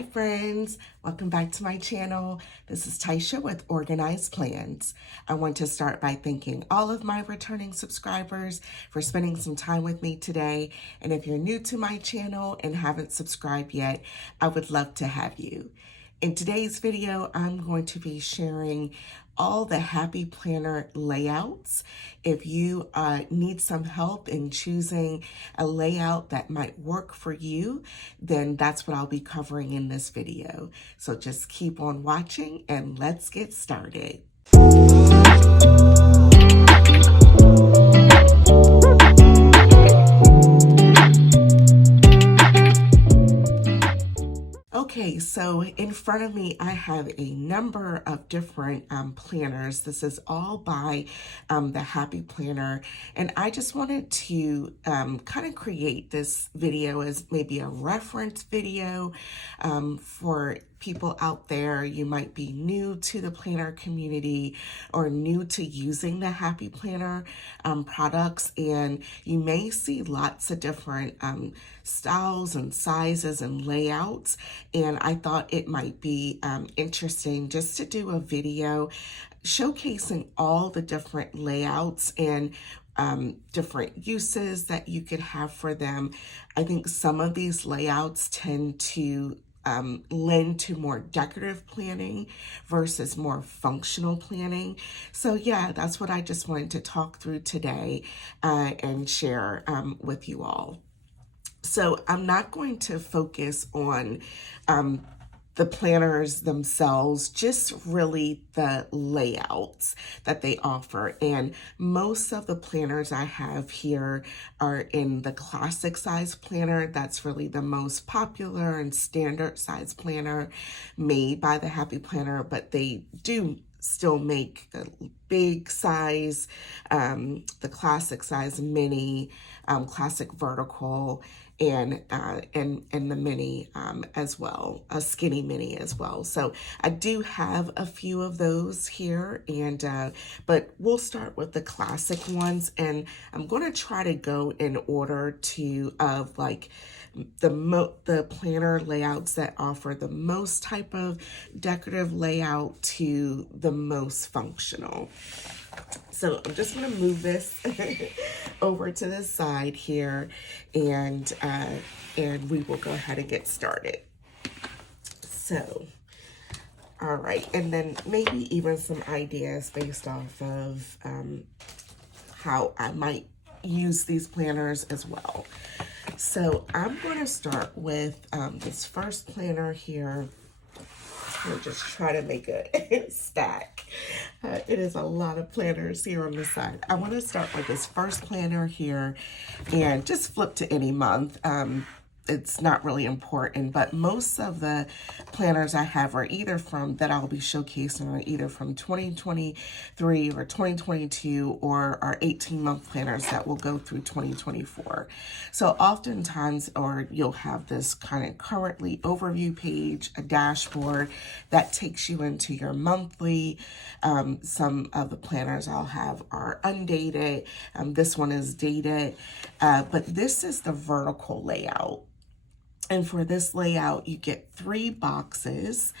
Hi friends, welcome back to my channel. This is Taisha with Organized Plans. I want to start by thanking all of my returning subscribers for spending some time with me today. And if you're new to my channel and haven't subscribed yet, I would love to have you. In today's video, I'm going to be sharing all the Happy Planner layouts. If you need some help in choosing a layout that might work for you, then that's what I'll be covering in this video. So just keep on watching and let's get started. Okay, so in front of me, I have a number of different planners. This is all by the Happy Planner, and I just wanted to kind of create this video as maybe a reference video for people out there. You might be new to the planner community or new to using the Happy Planner products, and you may see lots of different styles and sizes and layouts, and I thought it might be interesting just to do a video showcasing all the different layouts and different uses that you could have for them. I think some of these layouts tend to lend to more decorative planning versus more functional planning. So yeah, that's what I just wanted to talk through today and share with you all. So I'm not going to focus on the planners themselves, just really the layouts that they offer. And most of the planners I have here are in the classic size planner. That's really the most popular and standard size planner made by the Happy Planner, but they do still make the big size, the classic size mini, classic vertical, and the mini as well, a skinny mini as well. So I do have a few of those here, and but we'll start with the classic ones, and I'm going to try to go in order of like the planner layouts that offer the most type of decorative layout to the most functional. So I'm just going to move this over to the side here, and we will go ahead and get started. So, all right, and then maybe even some ideas based off of how I might use these planners as well. So I'm going to start with this first planner here. We'll just try to make a stack. It is a lot of planners here on the side. I want to start with this first planner here and just flip to any month. It's not really important, but most of the planners I have are either that I'll be showcasing are either from 2023 or 2022 or our 18-month planners that will go through 2024. So oftentimes, or you'll have this kind of currently overview page, a dashboard that takes you into your monthly. Some of the planners I'll have are undated. This one is dated, but this is the vertical layout. And for this layout, you get 3 boxes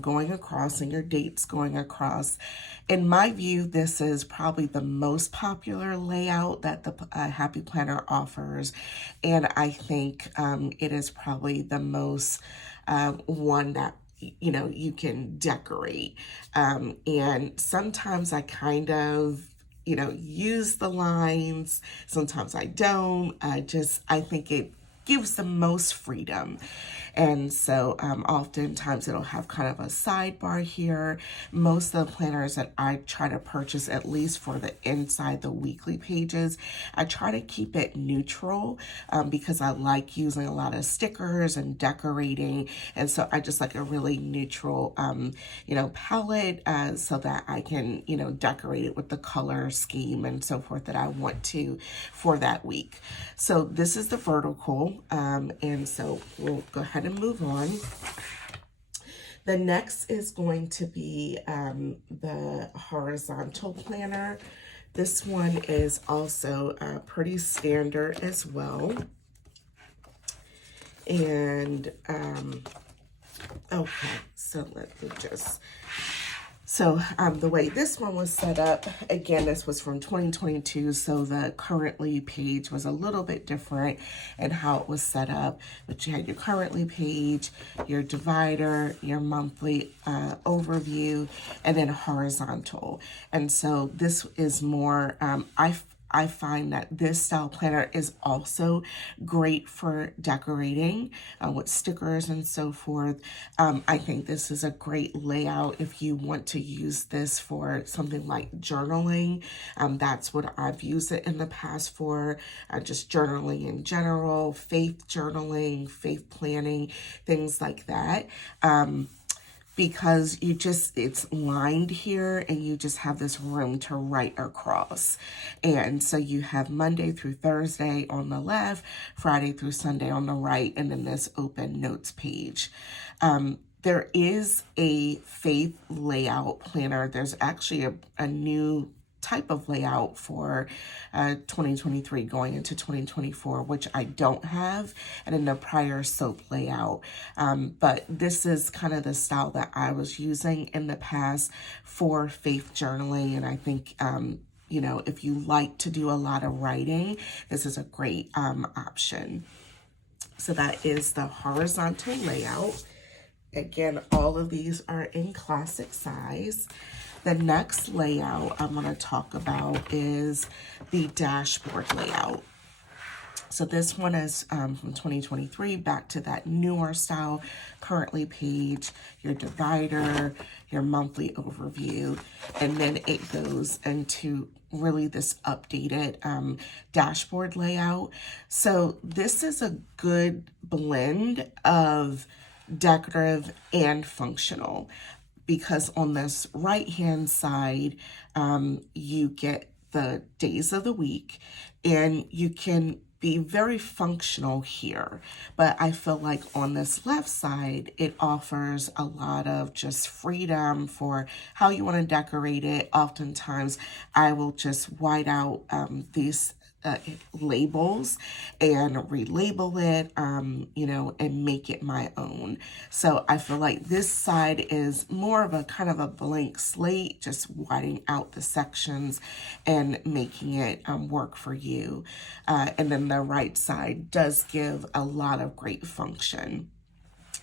going across and your dates going across. In my view, this is probably the most popular layout that the Happy Planner offers. And I think it is probably the most one that you can decorate. And sometimes I kind of use the lines. Sometimes I don't. I think it gives the most freedom. And so oftentimes it'll have kind of a sidebar here. Most of the planners that I try to purchase, at least for the inside the weekly pages, I try to keep it neutral because I like using a lot of stickers and decorating. And so I just like a really neutral, palette so that I can, decorate it with the color scheme and so forth that I want to for that week. So this is the vertical. And so we'll go ahead and move on. The next is going to be the horizontal planner. This one is also pretty standard as well. And Okay, so let me just, the way this one was set up, again, this was from 2022, so the currently page was a little bit different in how it was set up, but you had your currently page, your divider, your monthly overview, and then horizontal. And so this is more, I find that this style planner is also great for decorating with stickers and so forth. I think this is a great layout if you want to use this for something like journaling. That's what I've used it in the past for, just journaling in general, faith journaling, faith planning, things like that. Because it's lined here and you just have this room to write across. And so you have Monday through Thursday on the left, Friday through Sunday on the right, and then this open notes page. There is a faith layout planner. There's actually a new type of layout for 2023 going into 2024, which I don't have, and in the prior soap layout. But this is kind of the style that I was using in the past for faith journaling, and I think if you like to do a lot of writing, this is a great option. So that is the horizontal layout. Again, all of these are in classic size. The next layout I'm going to talk about is the dashboard layout. So this one is from 2023, back to that newer style, currently page, your divider, your monthly overview, and then it goes into really this updated dashboard layout. So this is a good blend of decorative and functional, because on this right hand side you get the days of the week, and you can be very functional here, but I feel like on this left side it offers a lot of just freedom for how you want to decorate it. Oftentimes I will just white out these labels and relabel it, and make it my own. So I feel like this side is more of a kind of a blank slate, just whiting out the sections and making it work for you. And then the right side does give a lot of great function.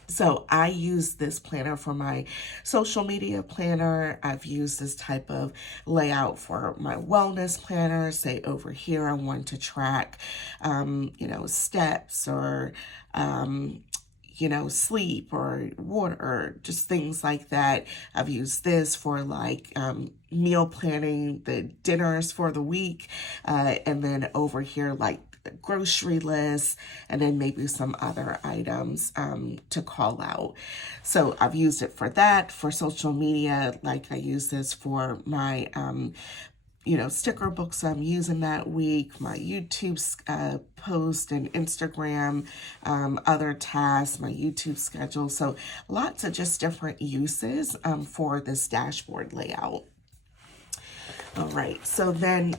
So I use this planner for my social media planner. I've used this type of layout for my wellness planner. Say over here, I want to track, steps or, sleep or water, or just things like that. I've used this for like meal planning, the dinners for the week. And then over here, like the grocery list, and then maybe some other items to call out. So I've used it for that, for social media. Like I use this for my sticker books I'm using that week, my YouTube post and Instagram, other tasks, my YouTube schedule. So lots of just different uses for this dashboard layout. All right, so then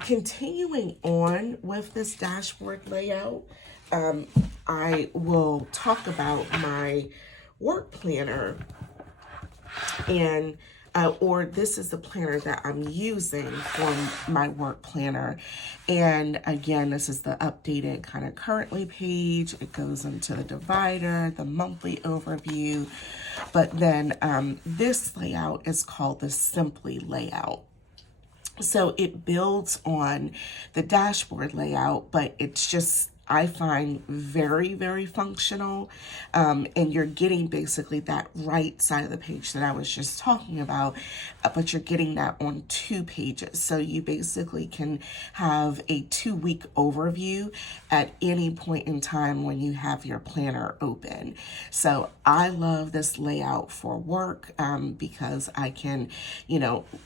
continuing on with this dashboard layout, I will talk about my work planner, and or this is the planner that I'm using for my work planner. And again, this is the updated kind of currently page. It goes into the divider, the monthly overview, but then this layout is called the Simply layout. So it builds on the dashboard layout, but it's just, I find, very, very functional. And you're getting basically that right side of the page that I was just talking about, but you're getting that on 2 pages. So you basically can have a 2-week overview at any point in time when you have your planner open. So I love this layout for work because I can,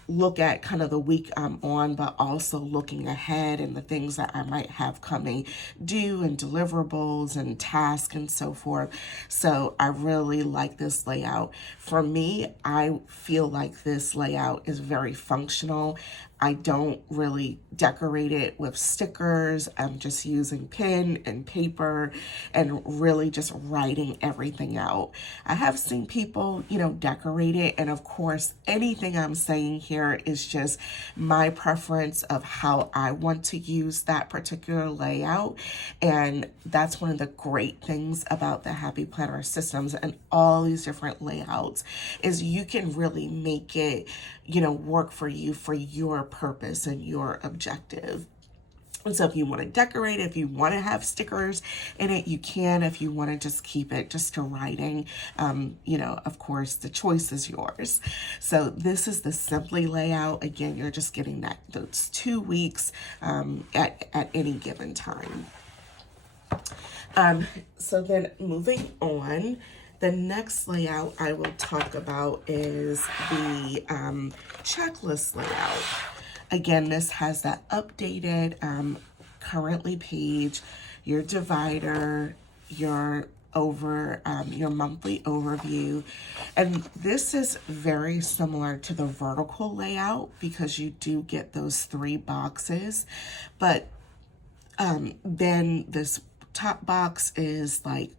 look at kind of the week I'm on, but also looking ahead and the things that I might have coming due and deliverables and tasks and so forth. So I really like this layout. For me, I feel like this layout is very functional. I don't really decorate it with stickers. I'm just using pen and paper and really just writing everything out. I have seen people, decorate it. And of course, anything I'm saying here is just my preference of how I want to use that particular layout. And that's one of the great things about the Happy Planner systems and all these different layouts is you can really make it, work for you for your purpose and your objective. And so if you want to decorate, if you want to have stickers in it, you can. If you want to just keep it just to writing, of course, the choice is yours. So this is the Simply layout. Again, you're just getting those 2 weeks at any given time. So then moving on, the next layout I will talk about is the checklist layout. Again, this has that updated currently page, your divider, your monthly overview. And this is very similar to the vertical layout because you do get those 3 boxes. But then this top box is like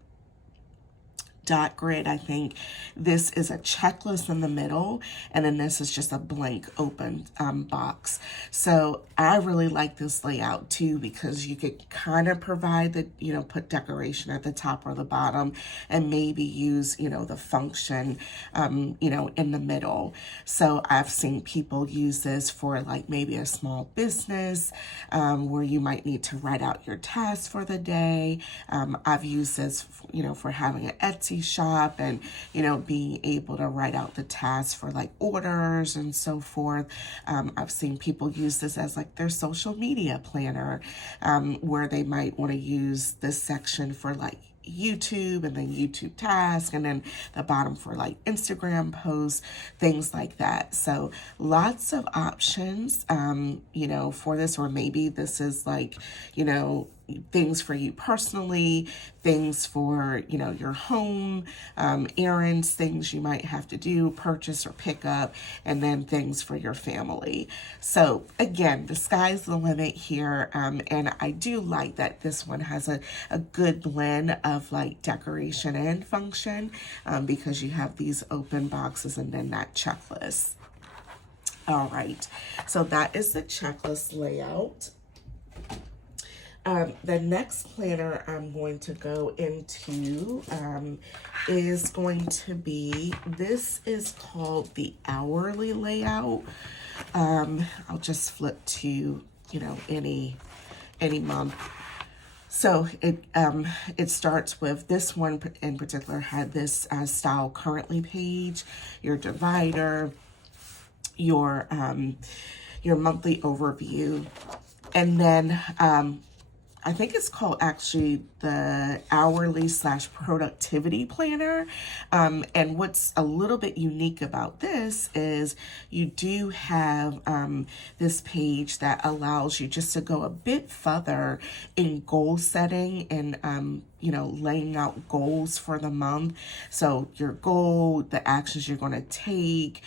dot grid. I think this is a checklist in the middle, and then this is just a blank open box. So I really like this layout too because you could kind of provide the, put decoration at the top or the bottom and maybe use, the function, in the middle. So I've seen people use this for like maybe a small business where you might need to write out your tasks for the day. I've used this, for having an Etsy shop and being able to write out the tasks for like orders and so forth. I've seen people use this as like their social media planner, where they might want to use this section for like YouTube and then YouTube task and then the bottom for like Instagram posts, things like that. So lots of options, for this, or maybe this is like, things for you personally, things for, your home, errands, things you might have to do, purchase or pick up, and then things for your family. So again, the sky's the limit here. And I do like that this one has a good blend of like decoration and function because you have these open boxes and then that checklist. All right, so that is the checklist layout. The next planner I'm going to go into is going to be, this is called the hourly layout. I'll just flip to, any month. So it starts with this one in particular had this style currently page, your divider, your monthly overview, and then I think it's called actually the hourly / productivity planner. And what's a little bit unique about this is you do have this page that allows you just to go a bit further in goal setting and laying out goals for the month. So your goal, the actions you're going to take,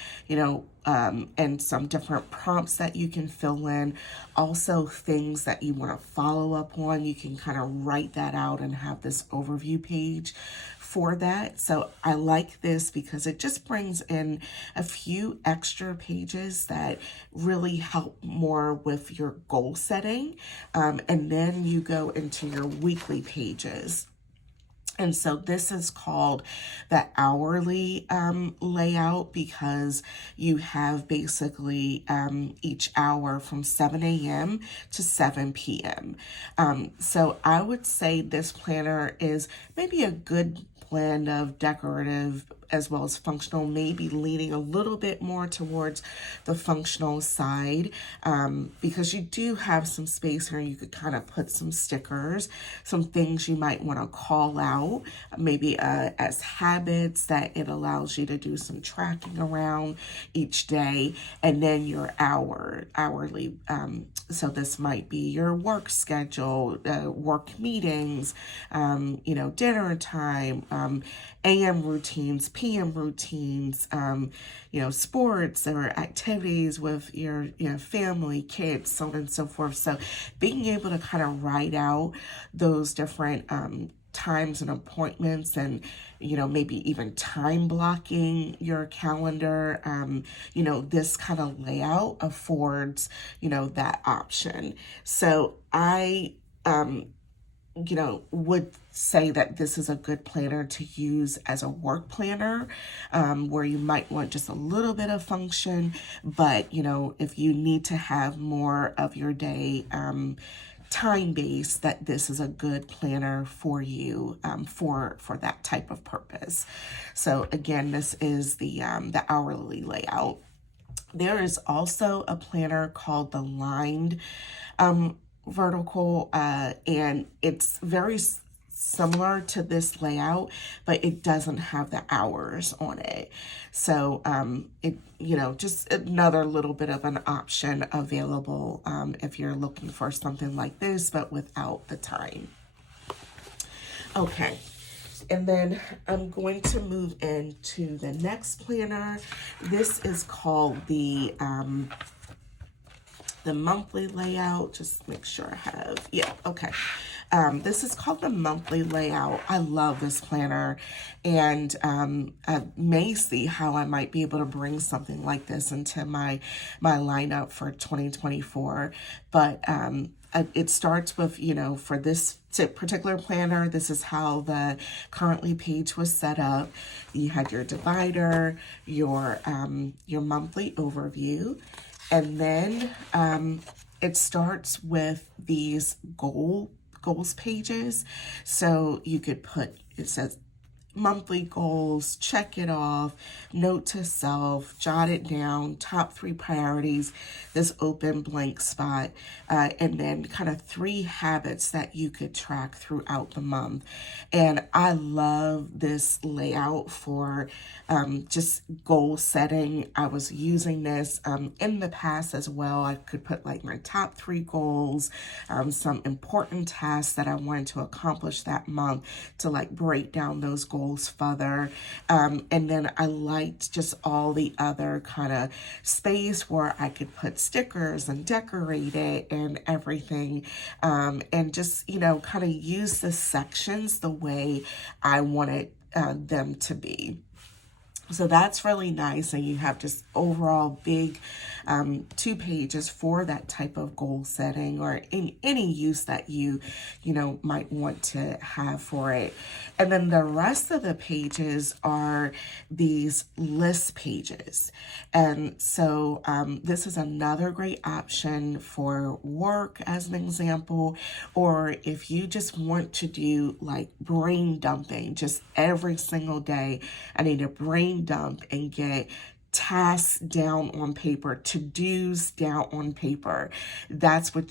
and some different prompts that you can fill in. Also things that you want to follow up on, you can kind of write that out and have this overview page for that. So I like this because it just brings in a few extra pages that really help more with your goal setting. And then you go into your weekly pages. And so this is called the hourly layout because you have basically each hour from 7 a.m. to 7 p.m. So I would say this planner is maybe a good blend of decorative as well as functional, maybe leaning a little bit more towards the functional side because you do have some space here. You could kind of put some stickers, some things you might want to call out, maybe as habits that it allows you to do some tracking around each day, and then your hourly. So this might be your work schedule, work meetings, dinner time, AM routines, PM routines, sports or activities with your family, kids, so on and so forth. So being able to kind of write out those different times and appointments, and maybe even time blocking your calendar, this kind of layout affords that option. So I would say that this is a good planner to use as a work planner, where you might want just a little bit of function, but if you need to have more of your day time based, that this is a good planner for you, for that type of purpose. So again, this is the hourly layout. There is also a planner called the lined vertical, and it's very similar to this layout, but it doesn't have the hours on it. So it just another little bit of an option available if you're looking for something like this, but without the time. Okay. And then I'm going to move into the next planner. This is called the monthly layout. Just make sure I have, okay. This is called the monthly layout. I love this planner, and I may see how I might be able to bring something like this into my lineup for 2024. But it starts with, for this particular planner, this is how the currently page was set up. You had your divider, your monthly overview, and then it starts with these goals pages. So you could put, it says monthly goals, check it off, note to self, jot it down, top 3 priorities, this open blank spot, and then kind of 3 habits that you could track throughout the month. And I love this layout for just goal setting. I was using this in the past as well. I could put like my top 3 goals, some important tasks that I wanted to accomplish that month, to like break down those goals further. And then I liked just all the other kind of space where I could put stickers and decorate it and everything. And just, kind of use the sections the way I wanted them to be. So that's really nice, and you have just overall big 2 pages for that type of goal setting, or in any use that you might want to have for it. And then the rest of the pages are these list pages. And so this is another great option for work, as an example, or if you just want to do like brain dumping, just every single day, I need a brain dump and get tasks down on paper, to-dos down on paper. That's what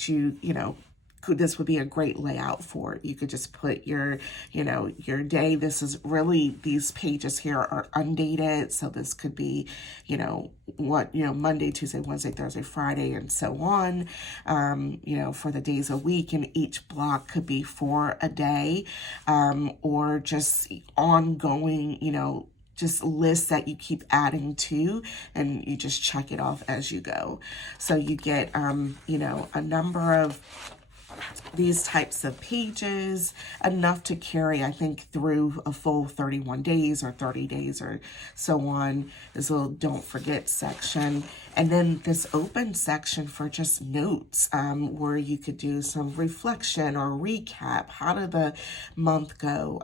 this would be a great layout for. You could just put your day. This is really, these pages here are undated. So this could be, Monday, Tuesday, Wednesday, Thursday, Friday, and so on, for the days a week. And each block could be for a day, or just ongoing, just lists that you keep adding to, and you just check it off as you go. So you get, a number of these types of pages, enough to carry, I think, through a full 31 days or 30 days or so on. This little don't forget section. And then this open section for just notes, where you could do some reflection or recap. How did the month go?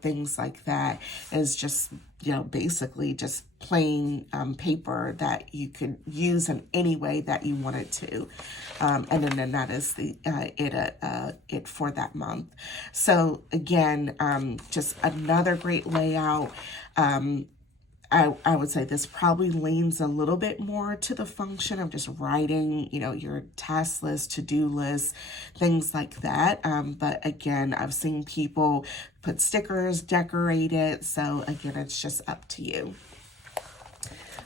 Things like that is just, basically just plain paper that you could use in any way that you wanted to. And then that is it for that month. So again, just another great layout. I would say this probably leans a little bit more to the function of just writing, your task list, to-do list, things like that. But again, I've seen people put stickers, decorate it. So again, it's just up to you.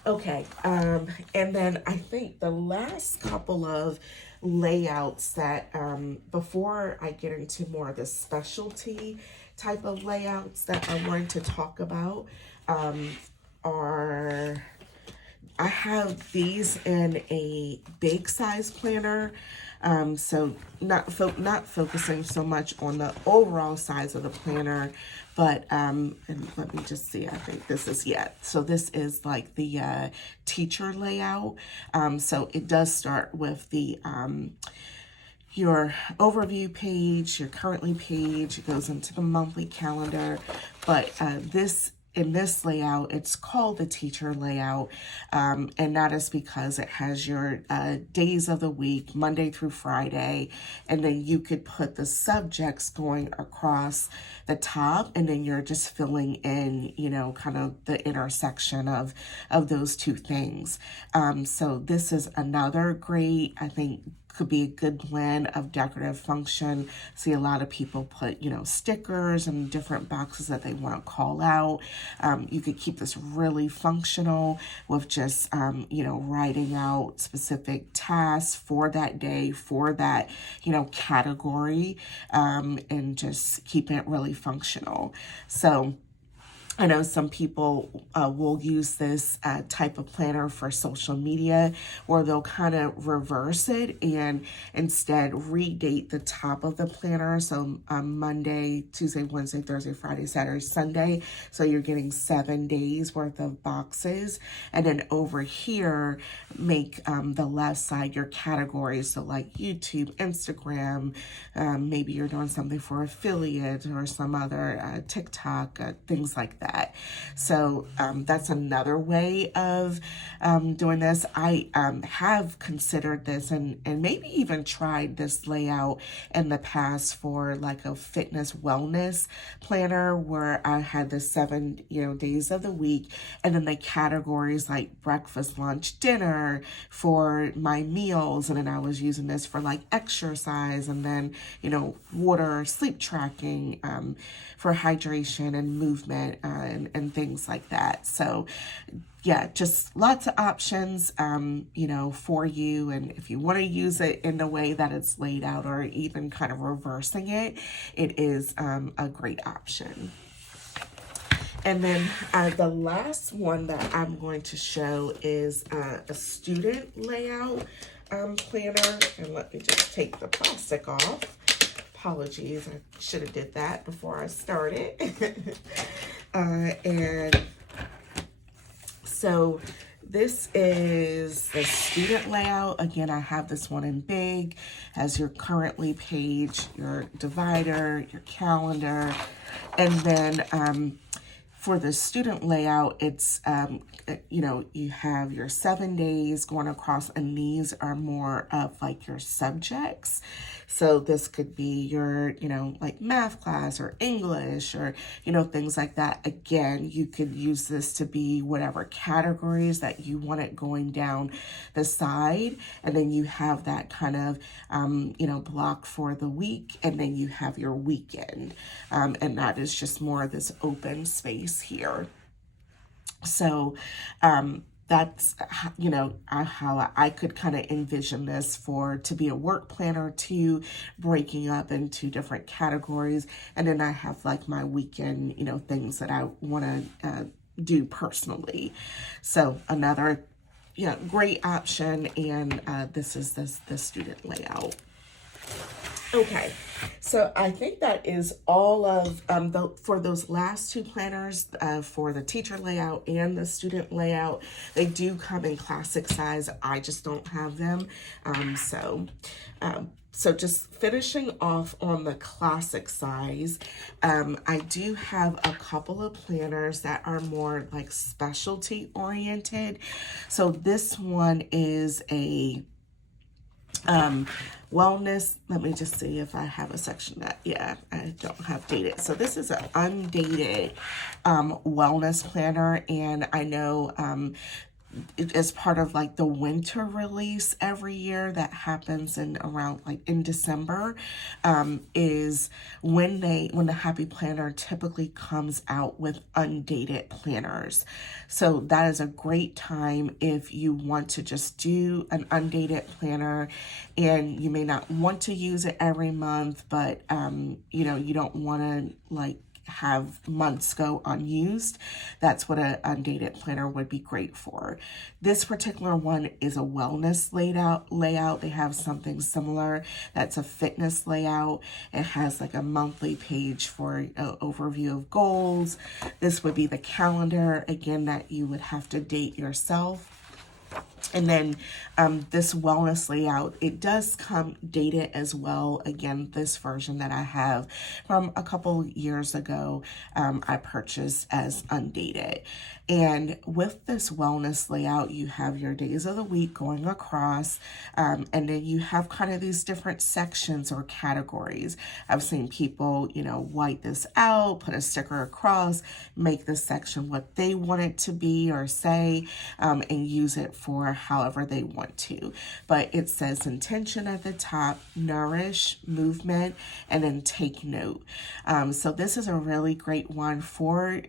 Okay, and then I think the last couple of layouts that, before I get into more of the specialty type of layouts that I wanted to talk about, are, I have these in a big size planner. So not focusing so much on the overall size of the planner, but and let me just see. I think this is, yeah. So this is like the teacher layout. So it does start with the your overview page, your currently page. It goes into the monthly calendar, but this in this layout, it's called the teacher layout, and that is because it has your days of the week, Monday through Friday, and then you could put the subjects going across the top, and then you're just filling in, you know, kind of the intersection of those two things. So this is another great, I think, could be a good blend of decorative function. See, a lot of people put, you know, stickers and different boxes that they want to call out. You could keep this really functional with just, you know, writing out specific tasks for that day, for that, you know, category, and just keep it really functional. So I know some people will use this type of planner for social media, where they'll kind of reverse it and instead redate the top of the planner. So Monday, Tuesday, Wednesday, Thursday, Friday, Saturday, Sunday. So you're getting 7 days worth of boxes. And then over here, make the left side your categories. So like YouTube, Instagram, maybe you're doing something for affiliate or some other TikTok, things like that. So that's another way of doing this. I have considered this and maybe even tried this layout in the past for like a fitness wellness planner, where I had the 7, you know, days of the week, and then the categories like breakfast, lunch, dinner for my meals, and then I was using this for like exercise, and then, you know, water, sleep tracking, for hydration and movement, and things like that. So yeah, just lots of options, you know, for you. And if you want to use it in the way that it's laid out, or even kind of reversing it, it is a great option. And then the last one that I'm going to show is a student layout planner. And let me just take the plastic off. Apologies, I should have did that before I started. And so this is the student layout. Again, I have this one in big, as your currently page, your divider, your calendar, and then for the student layout, it's, you know, you have your 7 days going across, and these are more of like your subjects. So this could be your, you know, like math class or English, or, you know, things like that. Again, you could use this to be whatever categories that you want it going down the side. And then you have that kind of, you know, block for the week, and then you have your weekend. And that is just more of this open space here. So that's, you know, how I could kind of envision this for to be a work planner too, breaking up into different categories. And then I have like my weekend, you know, things that I want to do personally. So another, yeah, great option. And this is the student layout. Okay, so I think that is all of for those last two planners, for the teacher layout and the student layout. They do come in classic size. I just don't have them. So just finishing off on the classic size, I do have a couple of planners that are more like specialty oriented. So this one is a wellness. Let me just see if I have a section that, yeah, I don't have dated. So this is an undated wellness planner, and I know it is part of like the winter release every year that happens in around like in December, is when the Happy Planner typically comes out with undated planners. So that is a great time if you want to just do an undated planner, and you may not want to use it every month, but you know, you don't want to like have months go unused. That's what an undated planner would be great for. This particular one is a wellness layout. They have something similar that's a fitness layout. It has like a monthly page for an overview of goals. This would be the calendar, again, that you would have to date yourself. And then this wellness layout, it does come dated as well. Again, this version that I have from a couple years ago, I purchased as undated. And with this wellness layout, you have your days of the week going across, and then you have kind of these different sections or categories. I've seen people, white this out, put a sticker across, make this section what they want it to be or say, and use it for however they want to. But it says intention at the top, nourish, movement, and then take note. So this is a really great one for,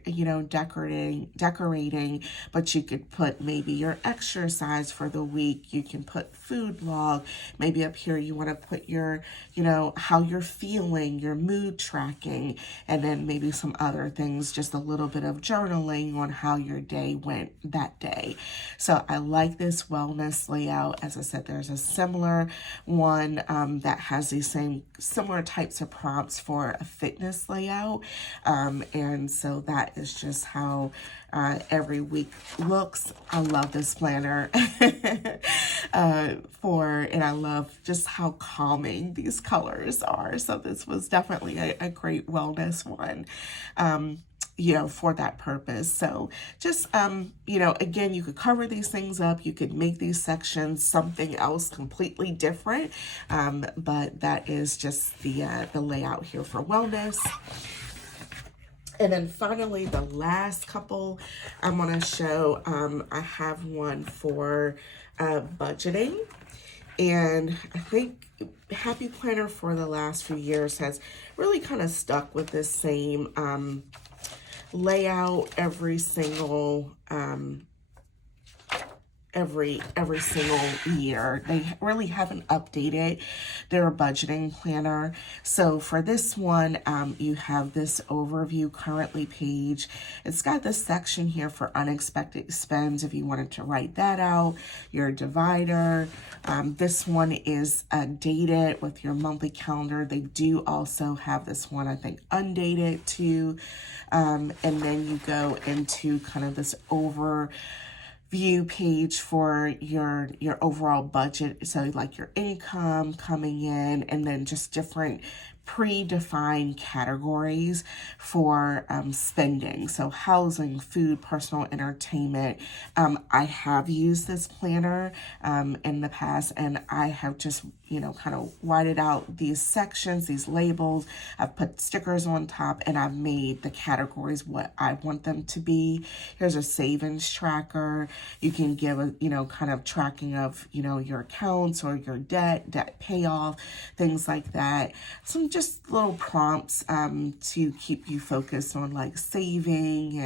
decorating, but you could put maybe your exercise for the week. You can put food log. Maybe up here you want to put your, how you're feeling, your mood tracking, and then maybe some other things, just a little bit of journaling on how your day went that day. So I like this wellness layout. As I said, there's a similar one that has these similar types of prompts for a fitness layout. And so that is just how every week looks. I love this planner and I love just how calming these colors are. So this was definitely a great wellness one. For that purpose. So just, again, you could cover these things up. You could make these sections something else completely different. But that is just the layout here for wellness. And then finally, the last couple I'm going to show, I have one for budgeting. And I think Happy Planner for the last few years has really kind of stuck with this same layout every single year. They really haven't updated their budgeting planner. So for this one, you have this overview currently page. It's got this section here for unexpected spends if you wanted to write that out, your divider. This one is dated with your monthly calendar. They do also have this one, I think, undated too. And then you go into kind of this overview page for your overall budget. So like your income coming in, and then just different predefined categories for spending. So housing, food, personal entertainment. I have used this planner in the past, and I have just, kind of whited out these sections, these labels. I've put stickers on top, and I've made the categories what I want them to be. Here's a savings tracker. You can give a, kind of tracking of, your accounts or your debt payoff, things like that. Some just little prompts to keep you focused on like saving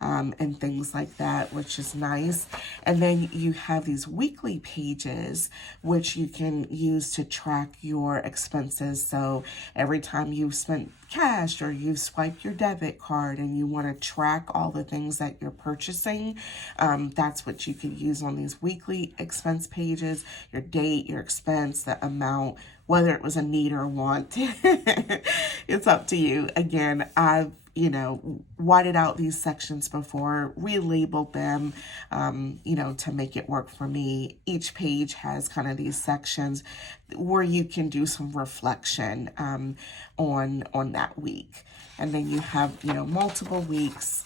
and things like that, which is nice. And then you have these weekly pages, which you can use to track your expenses. So every time you've spent cash or you've swiped your debit card and you want to track all the things that you're purchasing, that's what you can use on these weekly expense pages, your date, your expense, the amount, whether it was a need or want. It's up to you. Again, I've whited out these sections before, relabeled them, to make it work for me. Each page has kind of these sections where you can do some reflection on that week. And then you have, multiple weeks.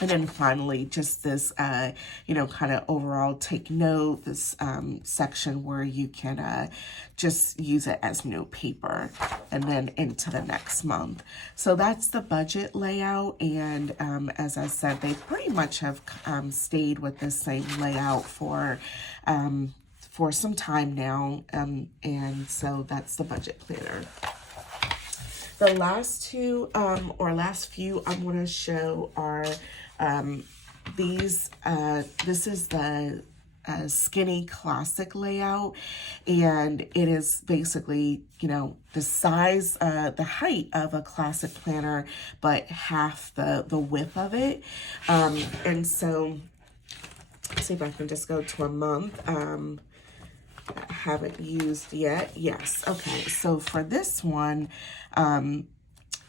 And then finally, just this, kind of overall take note, this section where you can just use it as note paper and then into the next month. So that's the budget layout. And as I said, they pretty much have stayed with the same layout for some time now. And so that's the budget planner. The last two or last few I'm going to show are these. This is the skinny classic layout, and it is basically, the size, the height of a classic planner, but half the width of it. And so, let's see if I can just go to a month. I haven't used yet. Yes. Okay. So for this one,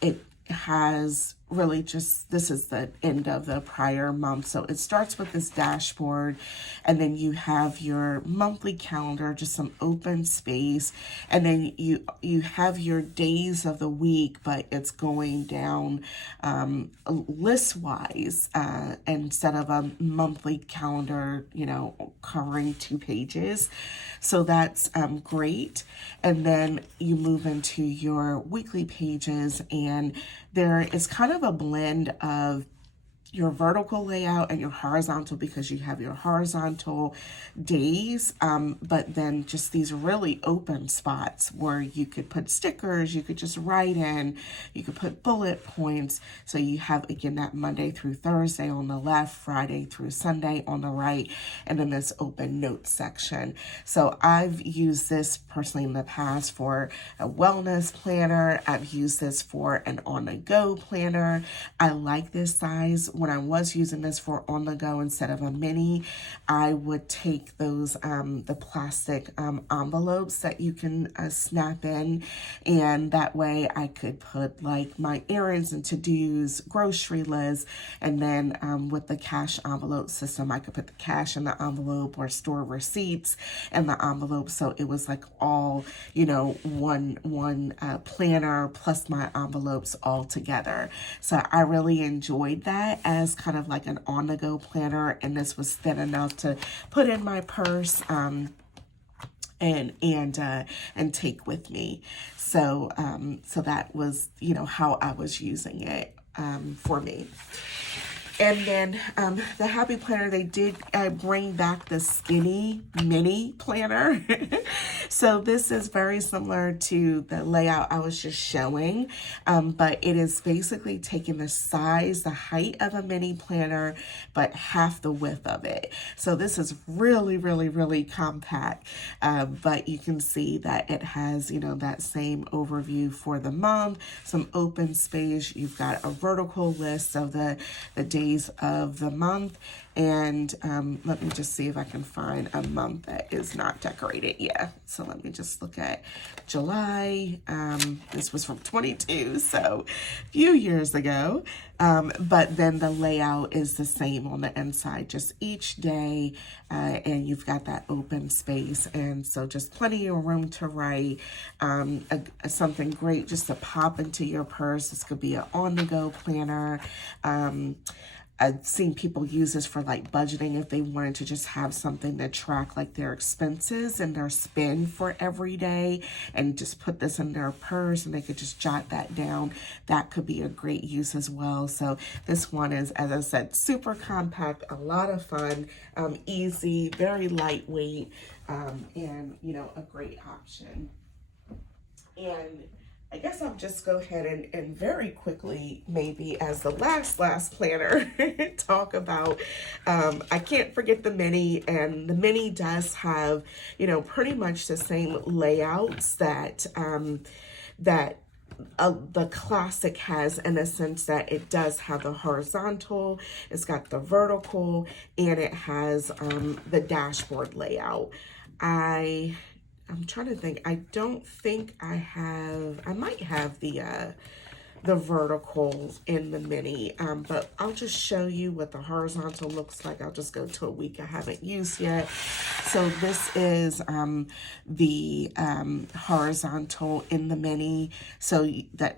it has really just, this is the end of the prior month. So it starts with this dashboard, and then you have your monthly calendar, just some open space, and then you have your days of the week, but it's going down list wise instead of a monthly calendar, covering 2 pages. So that's great. And then you move into your weekly pages, and there is kind of a blend of your vertical layout and your horizontal, because you have your horizontal days, but then just these really open spots where you could put stickers, you could just write in, you could put bullet points. So you have, again, that Monday through Thursday on the left, Friday through Sunday on the right, and then this open notes section. So I've used this personally in the past for a wellness planner. I've used this for an on-the-go planner. I like this size. When I was using this for on the go instead of a mini, I would take those the plastic envelopes that you can snap in, and that way I could put like my errands and to-dos, grocery lists, and then with the cash envelope system, I could put the cash in the envelope or store receipts in the envelope. So it was like all, one planner plus my envelopes all together. So I really enjoyed that as kind of like an on-the-go planner, and this was thin enough to put in my purse and take with me. So so that was, how I was using it for me. And then the Happy Planner, they did bring back the skinny mini planner. So this is very similar to the layout I was just showing, but it is basically taking the size, the height of a mini planner, but half the width of it. So this is really, really, really compact, but you can see that it has, that same overview for the month, some open space. You've got a vertical list of the days of the month, and let me just see if I can find a month that is not decorated. Yeah, so let me just look at July. This was from 22, so a few years ago, but then the layout is the same on the inside, just each day, and you've got that open space, and so just plenty of room to write. Something great just to pop into your purse. This could be an on-the-go planner. I've seen people use this for like budgeting, if they wanted to just have something to track like their expenses and their spend for every day, and just put this in their purse and they could just jot that down. That could be a great use as well. So this one is, as I said, super compact, a lot of fun, easy, very lightweight, and a great option. And I guess I'll just go ahead and very quickly, maybe as the last planner, talk about, I can't forget the mini, and the mini does have, pretty much the same layouts that, the classic has, in the sense that it does have the horizontal, it's got the vertical, and it has the dashboard layout. I'm trying to think. I don't think I might have the vertical in the mini, but I'll just show you what the horizontal looks like. I'll just go to a week I haven't used yet. So this is the horizontal in the mini. So that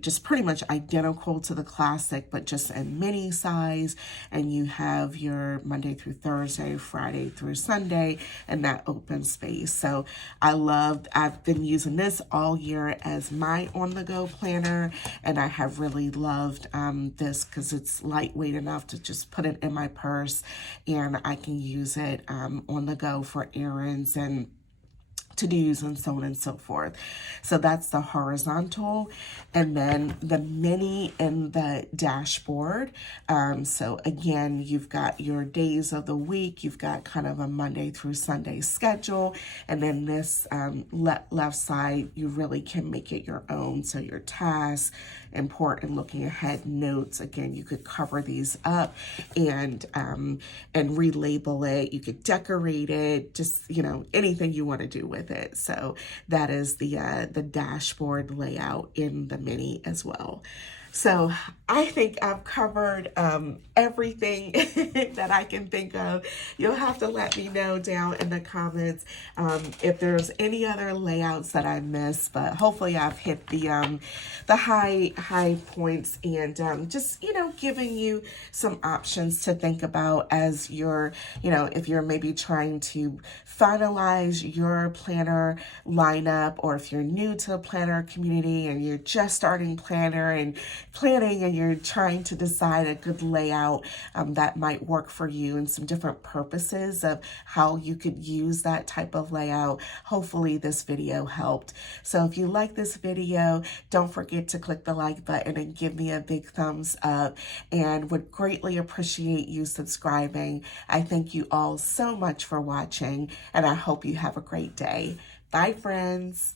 just pretty much identical to the classic, but just in mini size. And you have your Monday through Thursday, Friday through Sunday, and that open space. So I've been using this all year as my on-the-go planner. And I have really loved this because it's lightweight enough to just put it in my purse, and I can use it on the go for errands and to-dos and so on and so forth. So that's the horizontal, and then the mini in the dashboard. So again, you've got your days of the week, you've got kind of a Monday through Sunday schedule, and then this left side, you really can make it your own. So your tasks, important, looking ahead, notes. Again, you could cover these up and relabel it. You could decorate it, just anything you want to do with it. So that is the dashboard layout in the mini as well. So I think I've covered everything that I can think of. You'll have to let me know down in the comments if there's any other layouts that I missed, but hopefully I've hit the high points and just, giving you some options to think about as you're, if you're maybe trying to finalize your planner lineup, or if you're new to the planner community and you're just starting planner and planning and you're trying to decide a good layout that might work for you, and some different purposes of how you could use that type of layout. Hopefully this video helped. So if you like this video, don't forget to click the like button and give me a big thumbs up, and would greatly appreciate you subscribing. I thank you all so much for watching, and I hope you have a great day. Bye, friends.